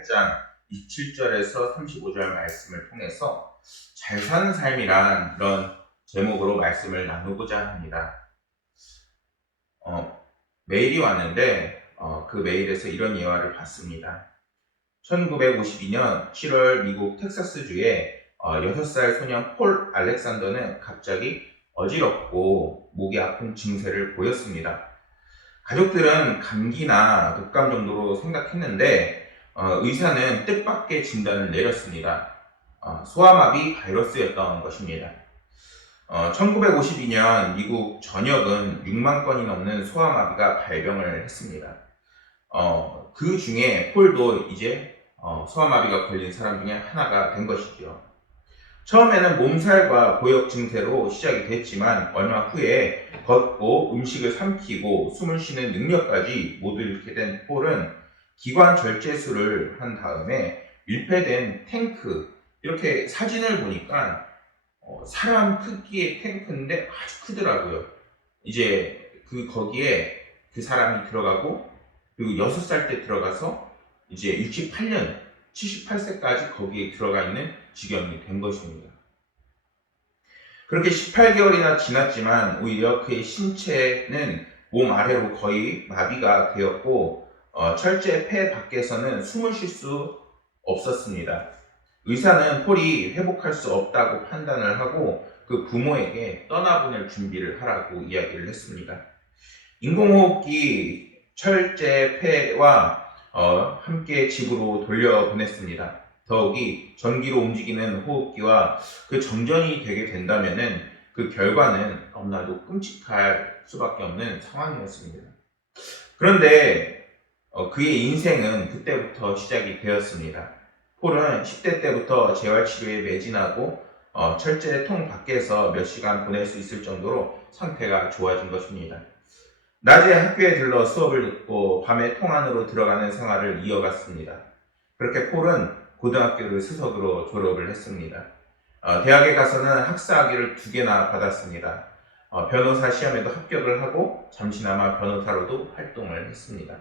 8장 27절에서 35절 말씀을 통해서 잘 사는 삶이란 이런 제목으로 말씀을 나누고자 합니다. 메일이 왔는데 그 메일에서 이런 예화를 봤습니다. 1952년 7월 미국 텍사스주의 6살 소년 폴 알렉산더는 갑자기 어지럽고 목이 아픈 증세를 보였습니다. 가족들은 감기나 독감 정도로 생각했는데 의사는 뜻밖의 진단을 내렸습니다. 소아마비 바이러스였던 것입니다. 1952년 미국 전역은 6만 건이 넘는 소아마비가 발병을 했습니다. 그 중에 폴도 이제 소아마비가 걸린 사람 중에 하나가 된 것이죠. 처음에는 몸살과 고역 증세로 시작이 됐지만 얼마 후에 걷고 음식을 삼키고 숨을 쉬는 능력까지 모두 잃게 된 폴은 기관 절제술을 한 다음에 밀폐된 탱크, 이렇게 사진을 보니까 사람 크기의 탱크인데 아주 크더라고요. 이제 거기에 그 사람이 들어가고, 그리고 6살 때 들어가서 이제 68년 78세까지 거기에 들어가 있는 지경이 된 것입니다. 그렇게 18개월이나 지났지만 오히려 그의 신체는 몸 아래로 거의 마비가 되었고 철제 폐 밖에서는 숨을 쉴 수 없었습니다. 의사는 폴이 회복할 수 없다고 판단을 하고 그 부모에게 떠나보낼 준비를 하라고 이야기를 했습니다. 인공호흡기 철제 폐와 함께 집으로 돌려보냈습니다. 더욱이 전기로 움직이는 호흡기와 그 정전이 되게 된다면은 그 결과는 너무나도 끔찍할 수밖에 없는 상황이었습니다. 그런데 그의 인생은 그때부터 시작이 되었습니다. 폴은 10대 때부터 재활치료에 매진하고 철제통 밖에서 몇 시간 보낼 수 있을 정도로 상태가 좋아진 것입니다. 낮에 학교에 들러 수업을 듣고 밤에 통 안으로 들어가는 생활을 이어갔습니다. 그렇게 폴은 고등학교를 수석으로 졸업을 했습니다. 대학에 가서는 학사학위를 2개나 받았습니다. 변호사 시험에도 합격을 하고 잠시나마 변호사로도 활동을 했습니다.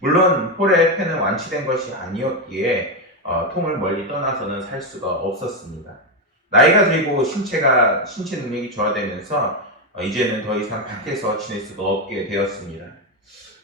물론 폴의 폐는 완치된 것이 아니었기에 통을 멀리 떠나서는 살 수가 없었습니다. 나이가 들고 신체 능력이 저하되면서 이제는 더 이상 밖에서 지낼 수가 없게 되었습니다.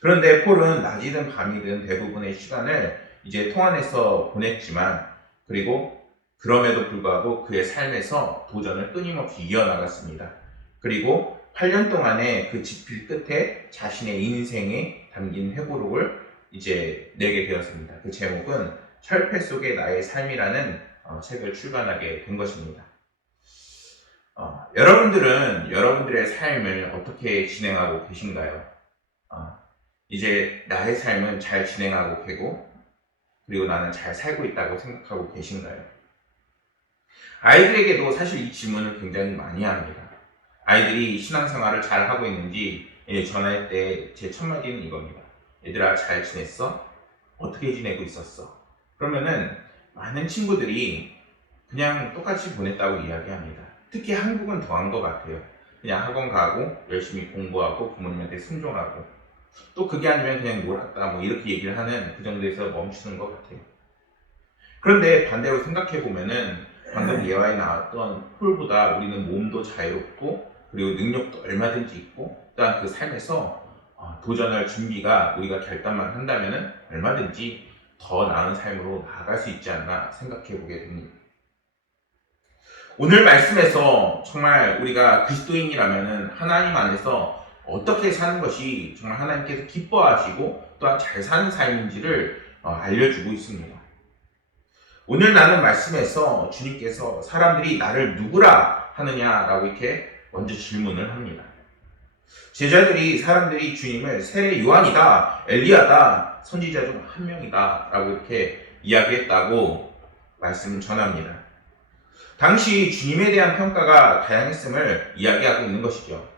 그런데 폴은 낮이든 밤이든 대부분의 시간을 이제 통 안에서 보냈지만, 그리고 그럼에도 불구하고 그의 삶에서 도전을 끊임없이 이어나갔습니다. 그리고 8년 동안의 그 지필 끝에 자신의 인생에 담긴 회고록을 이제 내게 되었습니다. 그 제목은 철폐 속의 나의 삶이라는 책을 출간하게 된 것입니다. 여러분들은 여러분들의 삶을 어떻게 진행하고 계신가요? 이제 나의 삶은 잘 진행하고 계고, 그리고 나는 잘 살고 있다고 생각하고 계신가요? 아이들에게도 사실 이 질문을 굉장히 많이 합니다. 아이들이 신앙생활을 잘 하고 있는지 전화할 때 제 첫 마디는 이겁니다. 얘들아, 잘 지냈어? 어떻게 지내고 있었어? 그러면은 많은 친구들이 그냥 똑같이 보냈다고 이야기합니다. 특히 한국은 더한 것 같아요. 그냥 학원 가고 열심히 공부하고 부모님한테 순종하고, 또 그게 아니면 그냥 놀았다 이렇게 얘기를 하는 그 정도에서 멈추는 것 같아요. 그런데 반대로 생각해 보면은 방금 예화에 나왔던 폴보다 우리는 몸도 자유롭고, 그리고 능력도 얼마든지 있고, 또한 그 삶에서 도전할 준비가 우리가 결단만 한다면은 얼마든지 더 나은 삶으로 나아갈 수 있지 않나 생각해 보게 됩니다. 오늘 말씀에서 정말 우리가 그리스도인이라면은 하나님 안에서 어떻게 사는 것이 정말 하나님께서 기뻐하시고 또한 잘 사는 삶인지를 알려주고 있습니다. 오늘 나눈 말씀에서 주님께서 사람들이 나를 누구라 하느냐라고 이렇게 먼저 질문을 합니다. 제자들이 사람들이 주님을 세례 요한이다, 엘리야다, 선지자 중 한 명이다 라고 이렇게 이야기했다고 말씀을 전합니다. 당시 주님에 대한 평가가 다양했음을 이야기하고 있는 것이죠.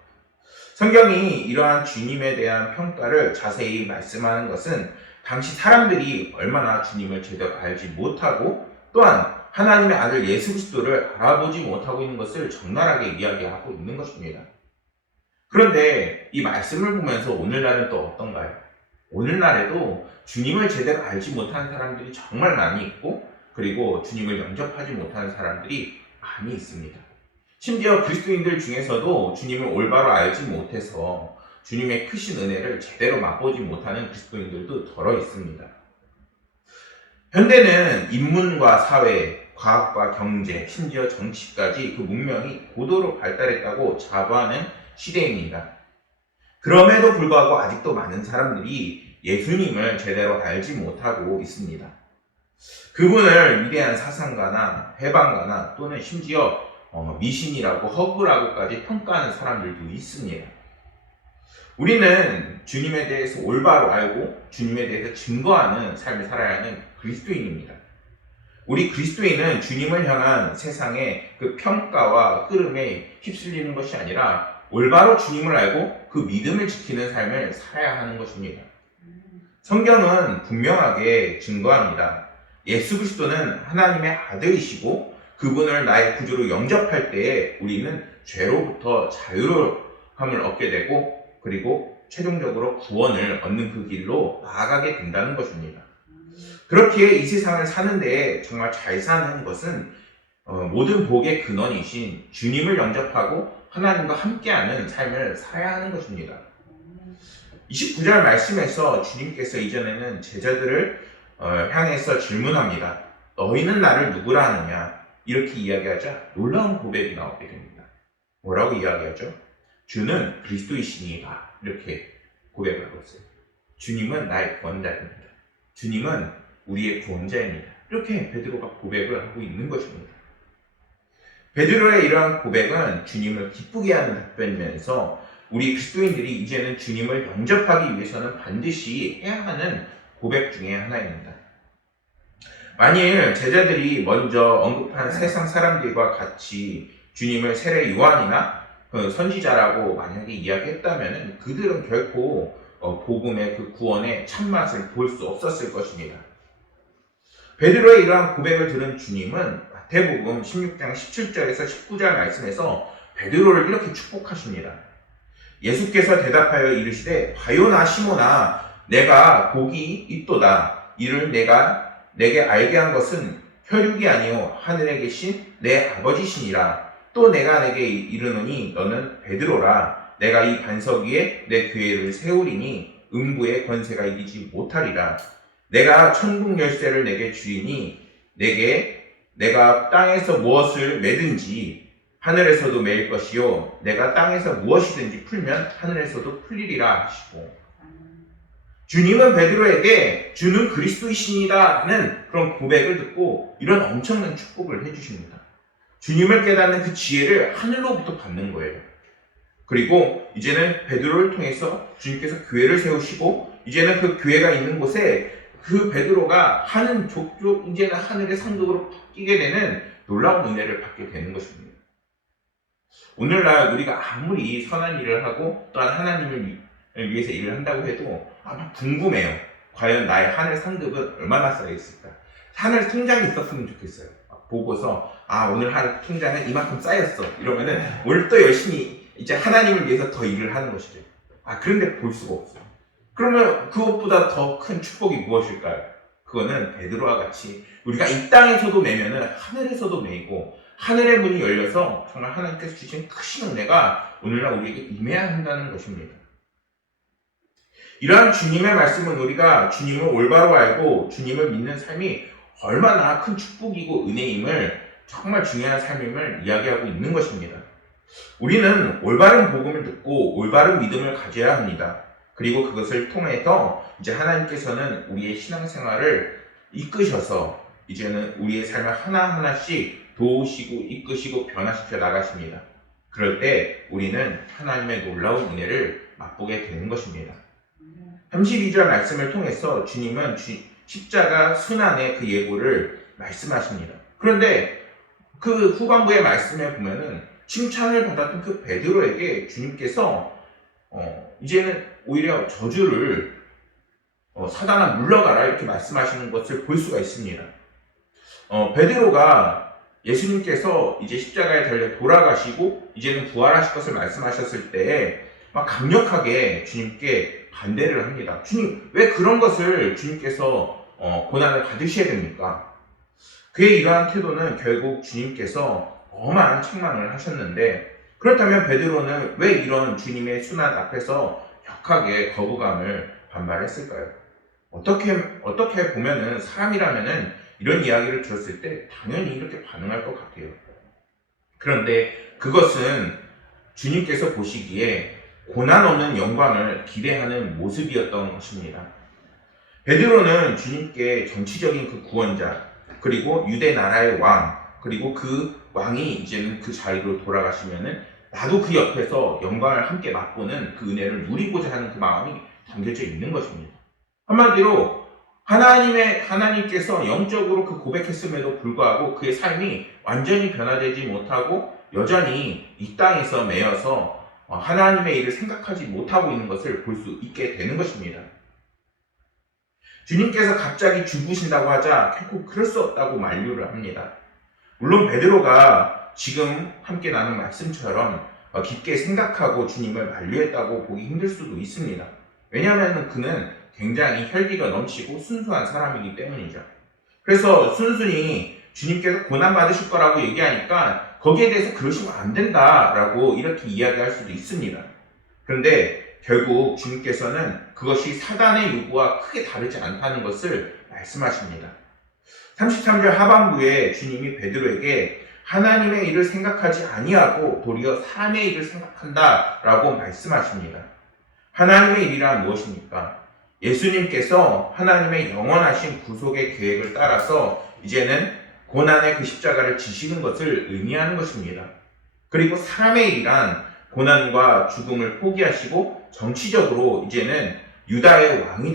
성경이 이러한 주님에 대한 평가를 자세히 말씀하는 것은 당시 사람들이 얼마나 주님을 제대로 알지 못하고, 또한 하나님의 아들 예수 그리스도를 알아보지 못하고 있는 것을 적나라하게 이야기하고 있는 것입니다. 그런데 이 말씀을 보면서 오늘날은 또 어떤가요? 오늘날에도 주님을 제대로 알지 못하는 사람들이 정말 많이 있고, 그리고 주님을 영접하지 못하는 사람들이 많이 있습니다. 심지어 그리스도인들 중에서도 주님을 올바로 알지 못해서 주님의 크신 은혜를 제대로 맛보지 못하는 그리스도인들도 더러 있습니다. 현대는 인문과 사회, 과학과 경제, 심지어 정치까지 그 문명이 고도로 발달했다고 자부하는 시대입니다. 그럼에도 불구하고 아직도 많은 사람들이 예수님을 제대로 알지 못하고 있습니다. 그분을 위대한 사상가나 해방가나 또는 심지어 미신이라고 허구라고까지 평가하는 사람들도 있습니다. 우리는 주님에 대해서 올바로 알고 주님에 대해서 증거하는 삶을 살아야 하는 그리스도인입니다. 우리 그리스도인은 주님을 향한 세상의 그 평가와 흐름에 휩쓸리는 것이 아니라 올바로 주님을 알고 그 믿음을 지키는 삶을 살아야 하는 것입니다. 성경은 분명하게 증거합니다. 예수 그리스도는 하나님의 아들이시고 그분을 나의 구주로 영접할 때에 우리는 죄로부터 자유함을 얻게 되고, 그리고 최종적으로 구원을 얻는 그 길로 나아가게 된다는 것입니다. 그렇기에 이 세상을 사는 데에 정말 잘 사는 것은 모든 복의 근원이신 주님을 영접하고 하나님과 함께하는 삶을 살아야 하는 것입니다. 29절 말씀에서 주님께서 이전에는 제자들을 향해서 질문합니다. 너희는 나를 누구라 하느냐? 이렇게 이야기하자 놀라운 고백이 나오게 됩니다. 뭐라고 이야기하죠? 주는 그리스도이시니이다. 이렇게 고백을 하고 있어요. 주님은 나의 구원자입니다. 주님은 우리의 구원자입니다. 이렇게 베드로가 고백을 하고 있는 것입니다. 베드로의 이러한 고백은 주님을 기쁘게 하는 답변이면서 우리 그리스도인들이 이제는 주님을 영접하기 위해서는 반드시 해야 하는 고백 중에 하나입니다. 만일 제자들이 먼저 언급한 세상 사람들과 같이 주님을 세례 요한이나 선지자라고 만약에 이야기했다면 그들은 결코 복음의 그 구원의 참맛을 볼 수 없었을 것입니다. 베드로의 이러한 고백을 들은 주님은 마태복음 16장 17절에서 19절 말씀에서 베드로를 이렇게 축복하십니다. 예수께서 대답하여 이르시되 바요나 시몬아 내가 복이 있도다. 이를 내가 내게 알게 한 것은 혈육이 아니요 하늘에 계신 내 아버지시니라. 또 내가 내게 이르노니 너는 베드로라. 내가 이 반석 위에 내 교회를 세우리니 음부의 권세가 이기지 못하리라. 내가 천국 열쇠를 내게 주이니 내가 땅에서 무엇을 매든지 하늘에서도 매일 것이요 내가 땅에서 무엇이든지 풀면 하늘에서도 풀리리라 하시고, 주님은 베드로에게 주는 그리스도이시니다라는 그런 고백을 듣고 이런 엄청난 축복을 해주십니다. 주님을 깨닫는 그 지혜를 하늘로부터 받는 거예요. 그리고 이제는 베드로를 통해서 주님께서 교회를 세우시고, 이제는 그 교회가 있는 곳에 그 베드로가 하는 족족 이제는 하늘의 상급으로 바뀌게 되는 놀라운 은혜를 받게 되는 것입니다. 오늘날 우리가 아무리 선한 일을 하고 또한 하나님을 위해서 일을 한다고 해도 아마 궁금해요. 과연 나의 하늘 상급은 얼마나 쌓여있을까? 하늘 통장이 있었으면 좋겠어요. 보고서 오늘 하늘 통장은 이만큼 쌓였어. 이러면은 오늘 또 열심히 이제 하나님을 위해서 더 일을 하는 것이죠. 그런데 볼 수가 없어요. 그러면 그것보다 더 큰 축복이 무엇일까요? 그거는 베드로와 같이 우리가 이 땅에서도 매면은 하늘에서도 매이고, 하늘의 문이 열려서 정말 하나님께서 주신 크신 은혜가 오늘날 우리에게 임해야 한다는 것입니다. 이러한 주님의 말씀은 우리가 주님을 올바로 알고 주님을 믿는 삶이 얼마나 큰 축복이고 은혜임을, 정말 중요한 삶임을 이야기하고 있는 것입니다. 우리는 올바른 복음을 듣고 올바른 믿음을 가져야 합니다. 그리고 그것을 통해서 이제 하나님께서는 우리의 신앙생활을 이끄셔서 이제는 우리의 삶을 하나하나씩 도우시고 이끄시고 변화시켜 나가십니다. 그럴 때 우리는 하나님의 놀라운 은혜를 맛보게 되는 것입니다. 32절 말씀을 통해서 주님은 십자가 순환의 그 예고를 말씀하십니다. 그런데 그 후반부의 말씀에 보면은 칭찬을 받았던 그 베드로에게 주님께서 이제는 오히려 저주를 사단아 물러가라 이렇게 말씀하시는 것을 볼 수가 있습니다. 베드로가 예수님께서 이제 십자가에 달려 돌아가시고 이제는 부활하실 것을 말씀하셨을 때 막 강력하게 주님께 반대를 합니다. 주님, 왜 그런 것을 주님께서 고난을 받으셔야 됩니까? 그의 이러한 태도는 결국 주님께서 엄한 책망을 하셨는데, 그렇다면 베드로는 왜 이런 주님의 순환 앞에서 격하게 거부감을 반발했을까요? 어떻게 보면은 사람이라면은 이런 이야기를 들었을 때 당연히 이렇게 반응할 것 같아요. 그런데 그것은 주님께서 보시기에 고난 없는 영광을 기대하는 모습이었던 것입니다. 베드로는 주님께 정치적인 그 구원자, 그리고 유대 나라의 왕, 그리고 그 왕이 이제는 그 자리로 돌아가시면은 나도 그 옆에서 영광을 함께 맛보는 그 은혜를 누리고자 하는 그 마음이 담겨져 있는 것입니다. 한마디로 하나님께서 영적으로 그 고백했음에도 불구하고 그의 삶이 완전히 변화되지 못하고 여전히 이 땅에서 매여서 하나님의 일을 생각하지 못하고 있는 것을 볼 수 있게 되는 것입니다. 주님께서 갑자기 죽으신다고 하자 결코 그럴 수 없다고 만류를 합니다. 물론 베드로가 지금 함께 나눈 말씀처럼 깊게 생각하고 주님을 만류했다고 보기 힘들 수도 있습니다. 왜냐하면 그는 굉장히 혈기가 넘치고 순수한 사람이기 때문이죠. 그래서 순순히 주님께서 고난받으실 거라고 얘기하니까 거기에 대해서 그러시면 안 된다라고 이렇게 이야기할 수도 있습니다. 그런데 결국 주님께서는 그것이 사단의 요구와 크게 다르지 않다는 것을 말씀하십니다. 33절 하반부에 주님이 베드로에게 하나님의 일을 생각하지 아니하고 도리어 사람의 일을 생각한다라고 말씀하십니다. 하나님의 일이란 무엇입니까? 예수님께서 하나님의 영원하신 구속의 계획을 따라서 이제는 고난의 그 십자가를 지시는 것을 의미하는 것입니다. 그리고 사람의 일이란 고난과 죽음을 포기하시고 정치적으로 이제는 유다의 왕이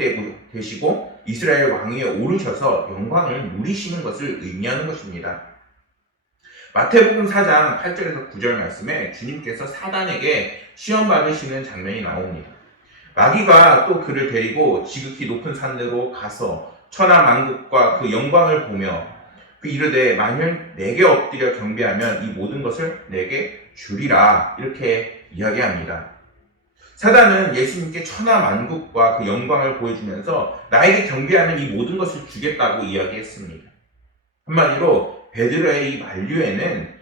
되시고 이스라엘 왕위에 오르셔서 영광을 누리시는 것을 의미하는 것입니다. 마태복음 4장 8절에서 9절 말씀에 주님께서 사단에게 시험 받으시는 장면이 나옵니다. 마귀가 또 그를 데리고 지극히 높은 산으로 가서 천하 만국과 그 영광을 보며 그 이르되 만일 내게 엎드려 경배하면 이 모든 것을 내게 주리라 이렇게 이야기합니다. 사단은 예수님께 천하 만국과 그 영광을 보여주면서 나에게 경배하면 이 모든 것을 주겠다고 이야기했습니다. 한마디로 베드로의 이 만류에는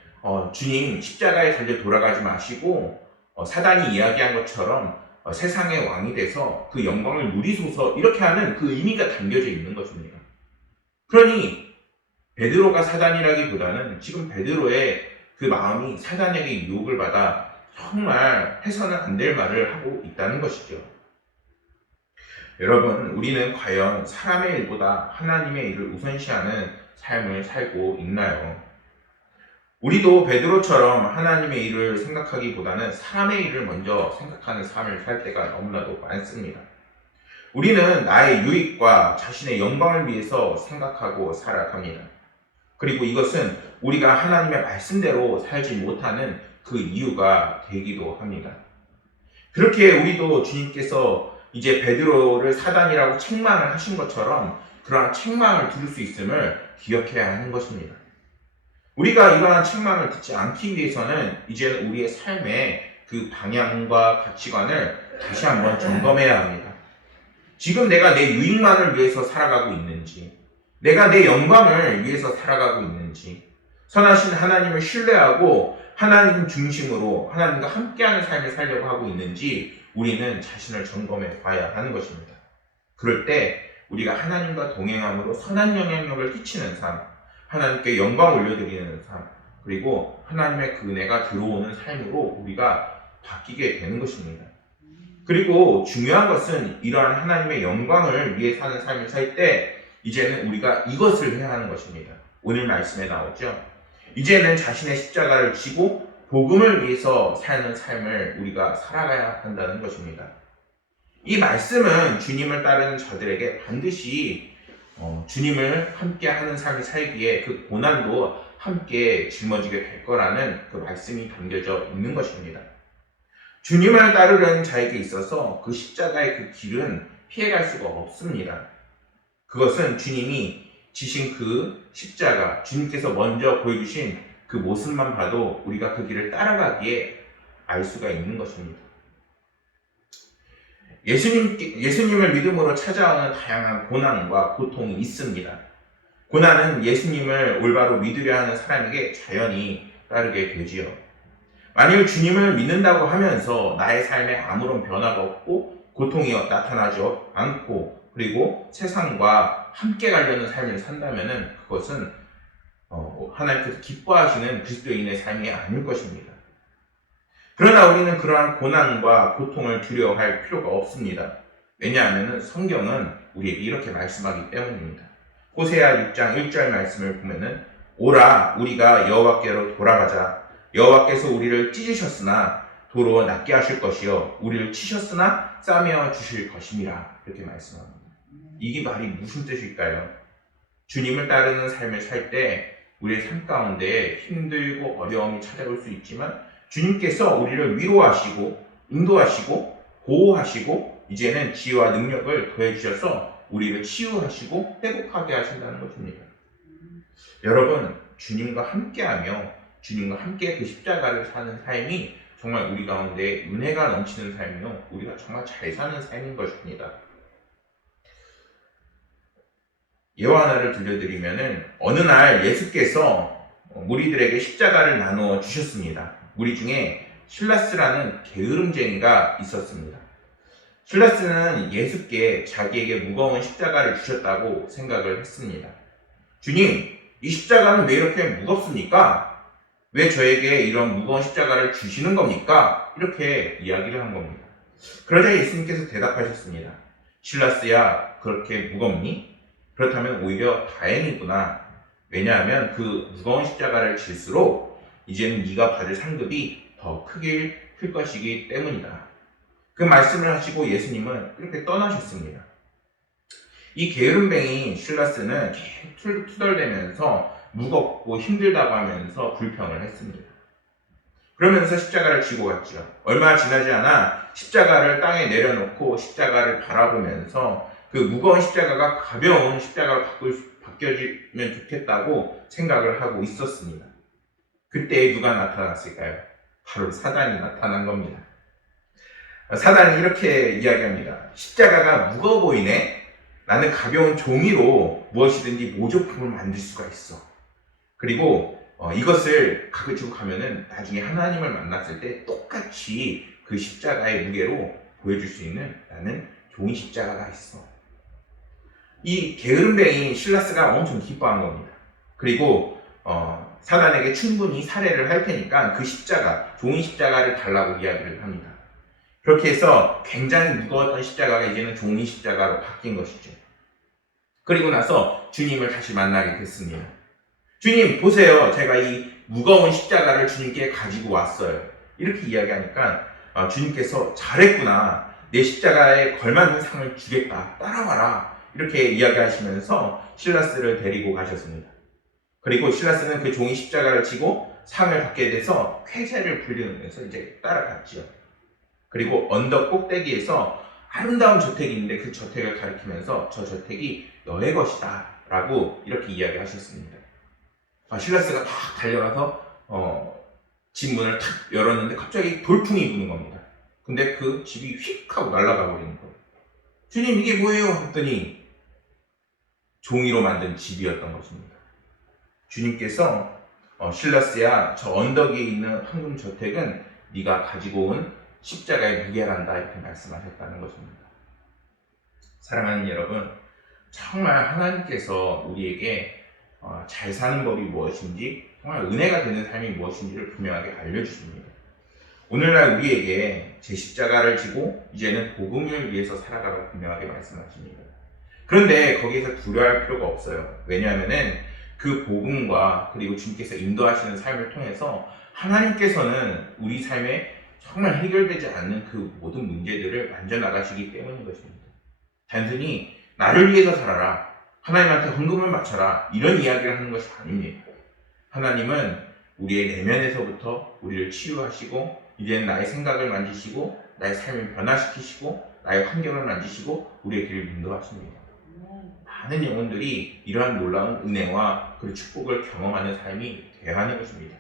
주님 십자가에 달려 돌아가지 마시고 사단이 이야기한 것처럼 세상의 왕이 돼서 그 영광을 누리소서 이렇게 하는 그 의미가 담겨져 있는 것입니다. 그러니 베드로가 사단이라기보다는 지금 베드로의 그 마음이 사단에게 유혹을 받아 정말 해서는 안 될 말을 하고 있다는 것이죠. 여러분, 우리는 과연 사람의 일보다 하나님의 일을 우선시하는 삶을 살고 있나요? 우리도 베드로처럼 하나님의 일을 생각하기보다는 사람의 일을 먼저 생각하는 삶을 살 때가 너무나도 많습니다. 우리는 나의 유익과 자신의 영광을 위해서 생각하고 살아갑니다. 그리고 이것은 우리가 하나님의 말씀대로 살지 못하는 그 이유가 되기도 합니다. 그렇게 우리도 주님께서 이제 베드로를 사단이라고 책망을 하신 것처럼 그러한 책망을 들을 수 있음을 기억해야 하는 것입니다. 우리가 이러한 책망을 듣지 않기 위해서는 이제 우리의 삶의 그 방향과 가치관을 다시 한번 점검해야 합니다. 지금 내가 내 유익만을 위해서 살아가고 있는지, 내가 내 영광을 위해서 살아가고 있는지, 선하신 하나님을 신뢰하고 하나님 중심으로 하나님과 함께하는 삶을 살려고 하고 있는지 우리는 자신을 점검해 봐야 하는 것입니다. 그럴 때 우리가 하나님과 동행함으로 선한 영향력을 끼치는 삶, 하나님께 영광 올려드리는 삶, 그리고 하나님의 그 은혜가 들어오는 삶으로 우리가 바뀌게 되는 것입니다. 그리고 중요한 것은 이러한 하나님의 영광을 위해 사는 삶을 살 때 이제는 우리가 이것을 해야 하는 것입니다. 오늘 말씀에 나오죠. 이제는 자신의 십자가를 지고 복음을 위해서 사는 삶을 우리가 살아가야 한다는 것입니다. 이 말씀은 주님을 따르는 자들에게 반드시 주님을 함께 하는 삶을 살기에 그 고난도 함께 짊어지게 될 거라는 그 말씀이 담겨져 있는 것입니다. 주님을 따르는 자에게 있어서 그 십자가의 그 길은 피해갈 수가 없습니다. 그것은 주님이 지신 그 십자가, 주님께서 먼저 보여주신 그 모습만 봐도 우리가 그 길을 따라가기에 알 수가 있는 것입니다. 예수님을 믿음으로 찾아오는 다양한 고난과 고통이 있습니다. 고난은 예수님을 올바로 믿으려 하는 사람에게 자연히 따르게 되지요. 만일 주님을 믿는다고 하면서 나의 삶에 아무런 변화가 없고 고통이 나타나지 않고 그리고 세상과 함께 가려는 삶을 산다면 그것은 하나님께서 기뻐하시는 그리스도인의 삶이 아닐 것입니다. 그러나 우리는 그러한 고난과 고통을 두려워할 필요가 없습니다. 왜냐하면 성경은 우리에게 이렇게 말씀하기 때문입니다. 호세아 6장 1절 말씀을 보면은 오라 우리가 여호와께로 돌아가자. 여호와께서 우리를 찢으셨으나 도로 낫게 하실 것이요 우리를 치셨으나 싸매어 주실 것임이라 이렇게 말씀합니다. 이게 말이 무슨 뜻일까요? 주님을 따르는 삶을 살 때 우리의 삶 가운데 힘들고 어려움이 찾아올 수 있지만 주님께서 우리를 위로하시고 인도하시고 보호하시고 이제는 지혜와 능력을 더해주셔서 우리를 치유하시고 회복하게 하신다는 것입니다. 여러분, 주님과 함께하며 주님과 함께 그 십자가를 사는 삶이 정말 우리 가운데 은혜가 넘치는 삶이요 우리가 정말 잘 사는 삶인 것입니다. 예화 하나를 들려드리면은 어느 날 예수께서 무리들에게 십자가를 나누어 주셨습니다. 무리 중에 실라스라는 게으름쟁이가 있었습니다. 실라스는 예수께 자기에게 무거운 십자가를 주셨다고 생각을 했습니다. 주님, 이 십자가는 왜 이렇게 무겁습니까? 왜 저에게 이런 무거운 십자가를 주시는 겁니까? 이렇게 이야기를 한 겁니다. 그러자 예수님께서 대답하셨습니다. 실라스야, 그렇게 무겁니? 그렇다면 오히려 다행이구나. 왜냐하면 그 무거운 십자가를 질수록 이제는 네가 받을 상급이 더 클 것이기 때문이다. 그 말씀을 하시고 예수님은 이렇게 떠나셨습니다. 이 게으름뱅이 실라스는 계속 투덜대면서 무겁고 힘들다고 하면서 불평을 했습니다. 그러면서 십자가를 지고 갔죠. 얼마 지나지 않아 십자가를 땅에 내려놓고 십자가를 바라보면서 그 무거운 십자가가 가벼운 십자가로 바뀌어지면 좋겠다고 생각을 하고 있었습니다. 그때 누가 나타났을까요? 바로 사단이 나타난 겁니다. 사단이 이렇게 이야기합니다. 십자가가 무거워 보이네? 나는 가벼운 종이로 무엇이든지 모조품을 만들 수가 있어. 그리고 이것을 가지고 가면은 나중에 하나님을 만났을 때 똑같이 그 십자가의 무게로 보여줄 수 있는 나는 종이 십자가가 있어. 이 게으름뱅이 실라스가 엄청 기뻐한 겁니다. 그리고 사단에게 충분히 살해를 할 테니까 그 십자가, 종이 십자가를 달라고 이야기를 합니다. 그렇게 해서 굉장히 무거웠던 십자가가 이제는 종이 십자가로 바뀐 것이죠. 그리고 나서 주님을 다시 만나게 됐습니다. 주님 보세요. 제가 이 무거운 십자가를 주님께 가지고 왔어요. 이렇게 이야기하니까 주님께서 잘했구나. 내 십자가에 걸맞는 상을 주겠다. 따라와라. 이렇게 이야기하시면서 실라스를 데리고 가셨습니다. 그리고 실라스는 그 종이 십자가를 지고 상을 받게 돼서 쾌재를 부르면서 이제 따라갔죠. 그리고 언덕 꼭대기에서 아름다운 저택이 있는데 그 저택을 가리키면서 저 저택이 너의 것이다 라고 이렇게 이야기하셨습니다. 실라스가 막 달려가서 집 문을 탁 열었는데 갑자기 돌풍이 부는 겁니다. 근데 그 집이 휙 하고 날아가 버리는 거예요. 주님 이게 뭐예요? 했더니 종이로 만든 집이었던 것입니다. 주님께서 실라스야 저 언덕에 있는 황금 저택은 네가 가지고 온 십자가의 무게란다 이렇게 말씀하셨다는 것입니다. 사랑하는 여러분, 정말 하나님께서 우리에게 잘 사는 법이 무엇인지 정말 은혜가 되는 삶이 무엇인지를 분명하게 알려주십니다. 오늘날 우리에게 제 십자가를 지고 이제는 복음을 위해서 살아가라고 분명하게 말씀하십니다. 그런데 거기에서 두려워할 필요가 없어요. 왜냐하면은 그 복음과 그리고 주님께서 인도하시는 삶을 통해서 하나님께서는 우리 삶에 정말 해결되지 않는 그 모든 문제들을 만져나가시기 때문인 것입니다. 단순히 나를 위해서 살아라, 하나님한테 헌금을 바쳐라 이런 이야기를 하는 것이 아닙니다. 하나님은 우리의 내면에서부터 우리를 치유하시고 이제는 나의 생각을 만지시고 나의 삶을 변화시키시고 나의 환경을 만지시고 우리의 길을 인도하십니다. 많은 영혼들이 이러한 놀라운 은혜와 그 축복을 경험하는 삶이 되어야 하는 것입니다.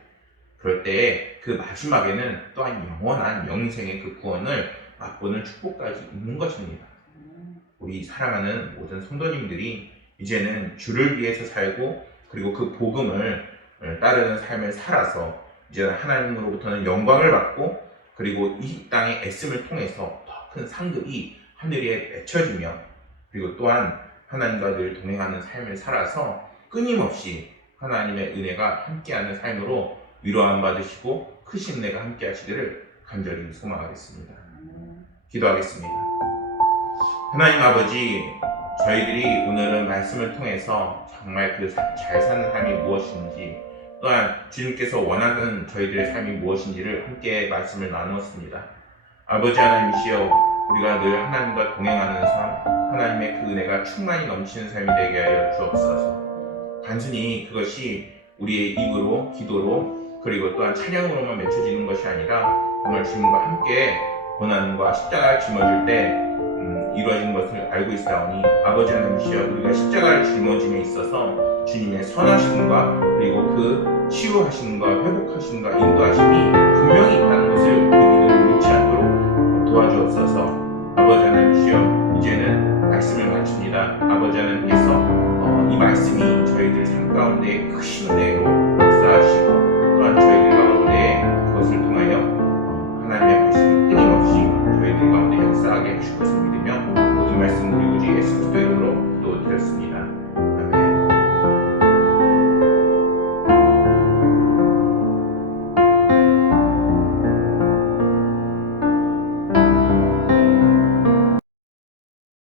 그럴 때 그 마지막에는 또한 영원한 영생의 그 구원을 맛보는 축복까지 있는 것입니다. 우리 사랑하는 모든 성도님들이 이제는 주를 위해서 살고 그리고 그 복음을 따르는 삶을 살아서 이제 하나님으로부터는 영광을 받고 그리고 이 땅의 애씀을 통해서 더 큰 상급이 하늘에 맺혀지며 그리고 또한 하나님과 늘 동행하는 삶을 살아서 끊임없이 하나님의 은혜가 함께하는 삶으로 위로함 받으시고 크신 은혜가 함께 하시기를 간절히 소망하겠습니다. 기도하겠습니다. 하나님 아버지, 저희들이 오늘은 말씀을 통해서 정말 그 잘 사는 삶이 무엇인지 또한 주님께서 원하는 저희들의 삶이 무엇인지를 함께 말씀을 나누었습니다. 아버지 하나님이시여, 우리가 늘 하나님과 동행하는 삶, 하나님의 그 은혜가 충만히 넘치는 삶이 되게 하여 주옵소서. 단순히 그것이 우리의 입으로, 기도로, 그리고 또한 찬양으로만 맺혀지는 것이 아니라 정말 주님과 함께 고난과 십자가를 짊어질 때 이루어진 것을 알고 있사오니 아버지 하나님이시여, 우리가 십자가를 짊어짐에 있어서 주님의 선하심과 그리고 그 치유하심과 회복하심과 인도하심이 분명히 있다는 것을 그 믿음을 잃지 않도록 도와주옵소서. 아버지 하나님이시여, 이제는 말씀을 마칩니다. 아버지 하나님께서 이 말씀이 저희들 삶 가운데 크신 은혜로